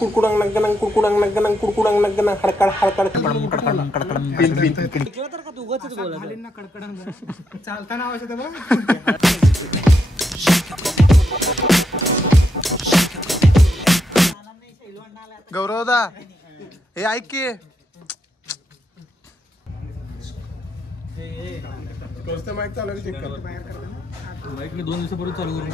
कुडकुडांग नगनंग कुडकुडांग नगनंग कुडकुडांग नगनंग हडकड हडकड तर का तू उगाचच बोलत आहे. कडकडन चालताना आवाज येतो बघ. गौरवदा हे ऐक की माईक चालू चेक कर. माईक मी 2 दिवसापूर्वी चालू करून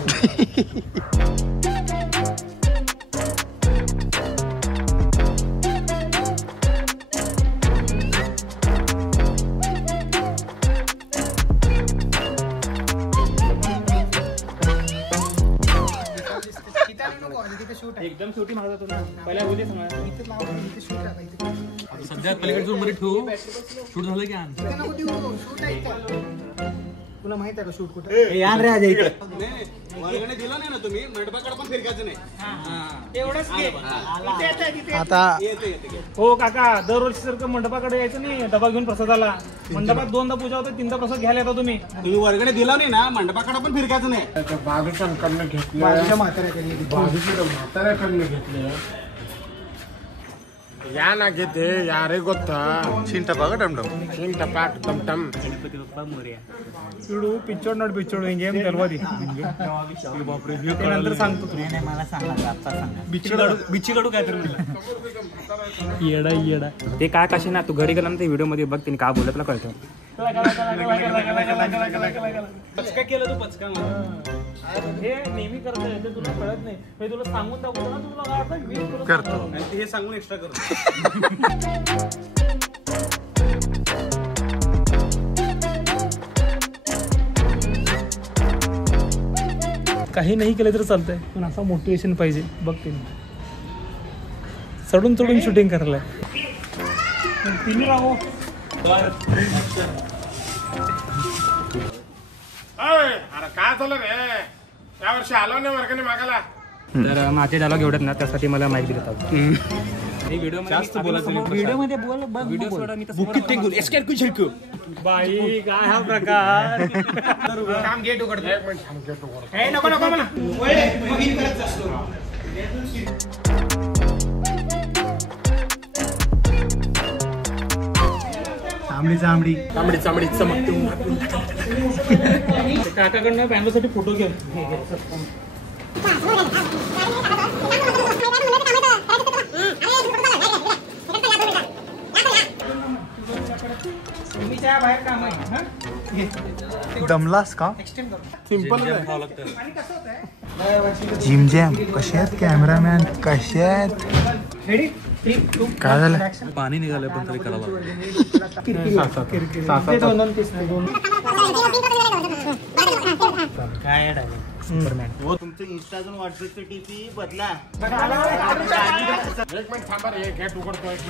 एकदम शेवटी माझा तो पहिला बोलले सध्या पलीकडे जो मध्ये ठेवू शूट झालं की आण तुला माहित आहे का शूट कुठे यार रे अजय वर्गणी दिला नाही ना तुम्ही मंडपाकडे पण फिरकायचं नाही. एवढंच आता हो काका दरवर्षी सारखं मंडपाकडे यायचं नाही डबा घेऊन प्रसादाला. मंडपात 2दा पूजा होते 3दा प्रसाद घ्यायला येतो तुम्ही. तुम्ही वर्गणी दिला नाही ना मंडपाकडे पण फिरकायचं नाही. बाजूकडनं घेतलं म्हाताऱ्याकडनं घेतलं या ना घेते या रे गोत्ता चिंता बघ टमटम चिंता पाक टमटम गणपती बाप्पा मोरया. चिडू पिक्चर नॉट पिक्चर होईंगे तलवारी नंतर सांगतो तू. नाही मला सांगा आता सांगा बिच्ची काढू काय तर म्हणलं. येडा येडा ते काय कसे ना तू घरी गेला ना ते व्हिडिओ मध्ये बघ तिने काय बोलत तुला कळतं. पचका केलं तू पचका हे नेहमी करत आहे ते तुला कळत नाही. हे तुला सांगून दाखवतो ना तुला काय वाटतं मी तुला करतो. आणि ते हे सांगून एक्स्ट्रा करतो. काही नाही केलं तर चालतंय पण असं मोटिवेशन पाहिजे. बघ ते चढून चढून शूटिंग करायला तिन्ही राहो. अरे काय झालं रे या वर्षी आलो नाही वर्गाने मागायला. तर माझे डायलॉग एवढत ना त्यासाठी मला माहिती दिला होता. व्हिडिओ जास्त बोलायचं नाही. व्हिडिओ मध्ये बोल बघ बुकिट सोडा मी तसं बाई काय हा प्रकार. काम गेट उघडतो एक मिनिट थांब गेट उघडतो. हे नको नको मला चांबडी चांबडी चांबडी चमकते. काकाकडनं बँगोसाठी फोटो घे. बाहेर काम आहे. दमलास का सिंपल जिम जॅम कसे आहेत कॅमेरामॅन कसे आहेत काय झालं पाणी निघालं पण तरी करायला काय सुपरमॅन. तुमचं इंस्टाग्राम व्हॉट्सअपचे टीपी बदला. एक मिनिट थांबा रे गेट उघडतो एक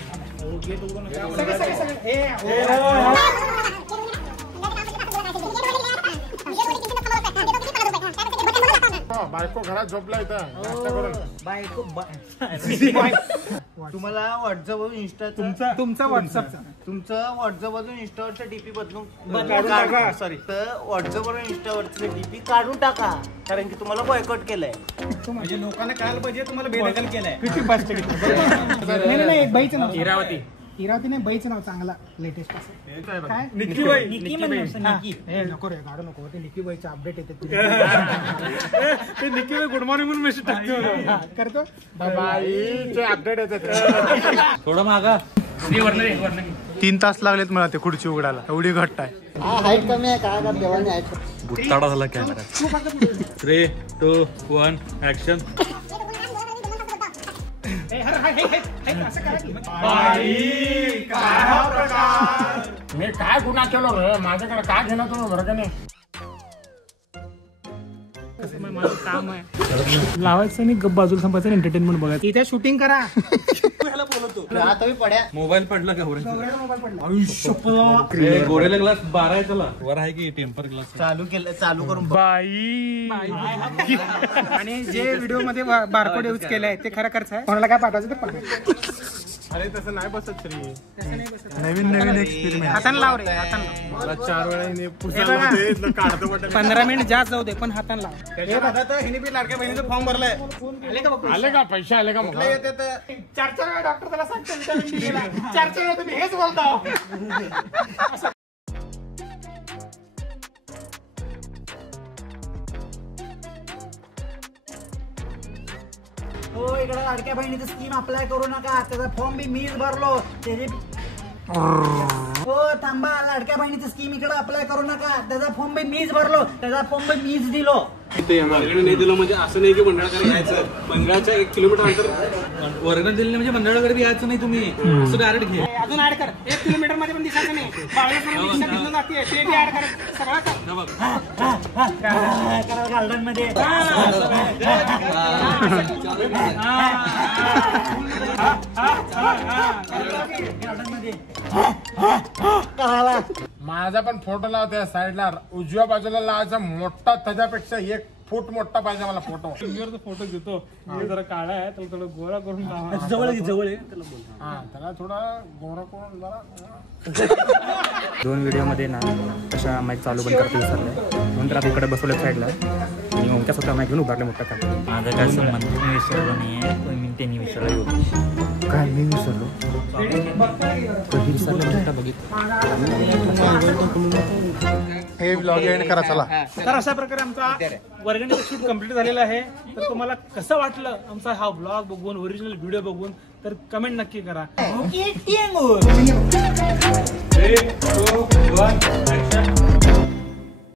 बायको घरात झोपला इथं नाश्ता करून. तुम्हाला व्हॉट्सअपवरून इंस्टा तुमचा व्हॉट्सअपचा तुमचं व्हॉट्सअपवरून इंस्टावरचं डीपी बदलून काढून टाका. सॉरी तर व्हॉट्सअपवरून इंस्टावरचं डीपी काढून टाका कारण की तुम्हाला बॉयकॉट केलंय. म्हणजे लोकांना कळायला पाहिजे तुम्हाला बेदखल केलाय. नाही एक बाईचं नाव इरावती इरावती नाही बाईचं नाव चांगला लेटेस्ट असं काय निकी बाई निकी हे नको रे गाडू नको ते निकी बाईचं अपडेट येते ते निकी गुड मॉर्निंग म्हणून मेसेज टाकतो. करतो बाईचे अपडेट येतात. थोडं मागा 3 तास लागलेत मला ते खुर्ची उघडायला एवढी घट्ट आहे. हाईट कमी आहे का देवाने हाईट बुत्ताडा झाला कॅमेरा. 3, 2, 1 ऍक्शन. मी काय गुन्हा केलो रे माझ्याकडे काय घेणार तुम्ही वर्गाने. माझं काम आहे लावायचं आणि गप बाजूला थांबायचं एंटरटेनमेंट बघायचं. इथे शूटिंग करा. आता मी पड्या मोबाईल पडला का आयुष्य गोरेला ग्लास 12 आहे त्याला वर आहे की टेम्पर ग्लास चालू करून बाई आणि जे व्हिडिओ मध्ये बारकोड यूज केलाय ते खरं खर्च आहे. कोणाला काय पाठवायचं ते पाठवा. अरे तसं नाही बसत श्री. नवीन नवीन एक्सपेरिमेंट. हाताने लाव रे, हाताने लाव. मला 4 वेळा हिने हे पुसायला बघा. होते, इथलं काढतो बटन. 15 मिनिट जास्त जाऊ दे पण हाताने लाव. त्याच्या हातात हिने बी लाडक्या बहिणीचं फॉर्म भरलाय. आले का बघ? आले का पैसे आले का मग? येते तर 4 वेळा डॉक्टर त्याला सांगतो विटामिन डी घ्यायला. 4 वेळा तुम्ही हेच बोलता. हो इकडे लाडक्या बहिणीची स्कीम अप्लाय करू नका, त्याचा फॉर्म बी मीच भरलो. त्याचे हो थांबा, लाडक्या बहिणीची स्कीम इकडे अप्लाय करू नका, त्याचा फॉर्म बी मीच भरलो, त्याचा फॉर्म बी मीच दिलो. वर्गणी नाही दिलं म्हणजे असं नाही की मंडळाकडे यायचं. मंडळाच्या 1 किलोमीटर अंतर वर्गणी दिली म्हणजे मंडळाकडे बी यायचं नाही तुम्ही. असं डायरेक्ट घे. अजून ऍड कर. 1 किलोमीटर मध्ये पण दिसायचं नाही. बाळासोबत रिक्षा घेतलं जाते ते बी ऍड कर. सगळं कर. करा गार्डन मध्ये. गार्डन मध्ये करायला. माझा पण फोटो लावते साईडला, उजव्या बाजूला लावायचा मोठा, त्याच्यापेक्षा 1 फूट मोठा पाहिजे मला फोटो. फिंगरचा फोटो घेतो. हे जरा काळा आहे त्याला थोडं गोरा करून लावा. जवळ जवळ हा त्याला थोडा गोरा करून जरा. 2 व्हिडिओमध्ये ना तशा माईक चालू बंद करता विसरले म्हणून तर आता इकडे बसवलं साईडला आणि ओमक्या स्वतः माईक घेऊन उभारले मोठा काय. माझा काय संबंध मी विसरलो नाहीये, पण मी त्यांनी विसरलो. काय मी विसरलो कधी विसरलं बघितलं. हे ब्लॉग एंड करा चला. तर अशा प्रकारे आमचा वर्गणीचा शूट कंप्लीट झालेला आहे. तर तुम्हाला कसं वाटलं आमचा हा ब्लॉग बघून, ओरिजिनल व्हिडिओ बघून, तर कमेंट नक्की करा. ओके टिंगू. 3, 2, 1 ऍक्शन.